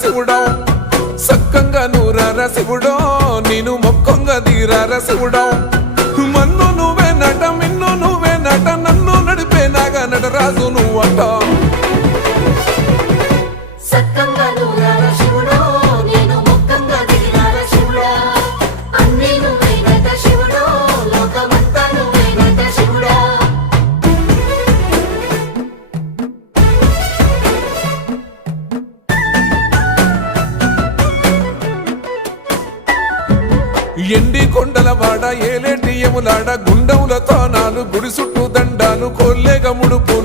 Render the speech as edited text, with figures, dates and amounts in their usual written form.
శివుడో సక్కంగా నూరార శివుడో నేను మొక్కంగా తీరార శివుడో మన్ను నువ్వే నట మిన్ను నువ్వే నట నన్ను నడిపే నాగా నటరాజు నువ్వట సక్కంగా నూరార శివుడో నేను మొక్కంగా తీరార శివుడా అన్నీ నువ్వేనట శివుడో లోకమంతా నువ్వేనట శివుడా ఎండి కొండల వాడ ఏలేటి యములాడ గుండములతో నాలు గుడి చుట్టూ దండాలు కొల్లేగ ముడుపు